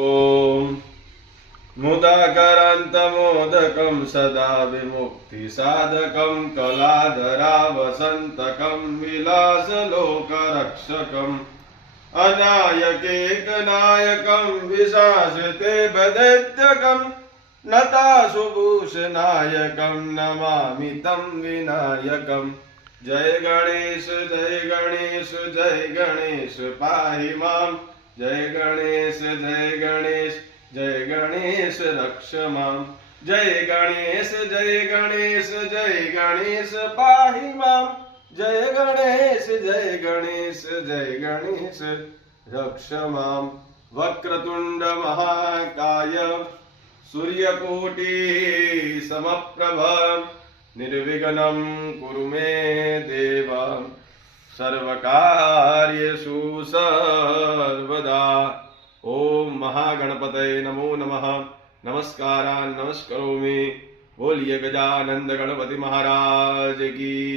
ॐ मुदाकरन्तमोदकं सदा विमुक्तिसाधकं कलाधरावसन्तकं विलासलोकरक्षकम् अनायकेकनायकं विशासिते वदैत्यकं नताशुभूषनायकं नमामि तं विनायकम्। जय गणेश जय गणेश जय गणेश पाहि माम्। जय गणेश जय गणेश जय गणेश रक्ष माम्। जय गणेश जय गणेश जय गणेश पाहि माम्। जय गणेश जय गणेश जय गणेश रक्ष माम्। वक्रतुंड महाकाय सूर्यकोटि समप्रभ निर्विघ्नं कुरु मे देव सर्वकार्येषु सर्वदा। ओम महागणपतये नमो नमः। नमस्कारान् नमस्करोमि। बोलिए गजानंद गणपति महाराज की।